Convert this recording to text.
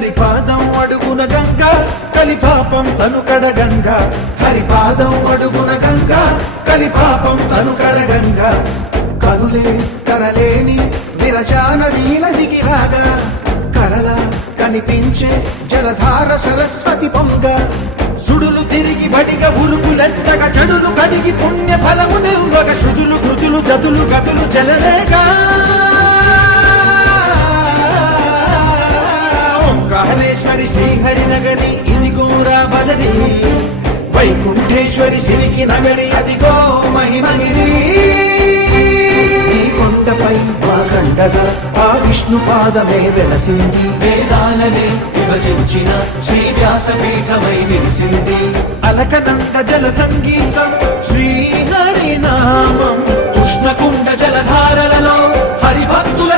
హరిపాదం అడుగున గంగా కలిపాపం తను కడగంగా హరిపాదం అడుగున గంగా కలిపాపం తను కడగంగా కరులే కరలేని విరచాన వీలదిగి రాగా కరలా కనిపించే జలధార సరస్వతి పొంగ సుడులు తిరిగి బడిగ ఉరుకులెత్తగా చెడులు కడిగి పుణ్య ఫలము నివ్వగ శృతులు కృతులు గతులు గతులు జలరేగా ఓంకారేశ్వరి శ్రీహరి నగరి ఇదిగోరా బదరి వైకుంఠేశ్వరి సిరికి నగరి అదిగో మహిమగిరి కొండపై వాగండగా ఆ విష్ణు పాదమే వెలసింది వేదాలనే విభజించిన శ్రీ వ్యాసపీఠమై నిలిసింది అలకనంద జల సంగీతం శ్రీహరి నామం ఉష్ణకుండ జలధారలలో హరిభక్తుల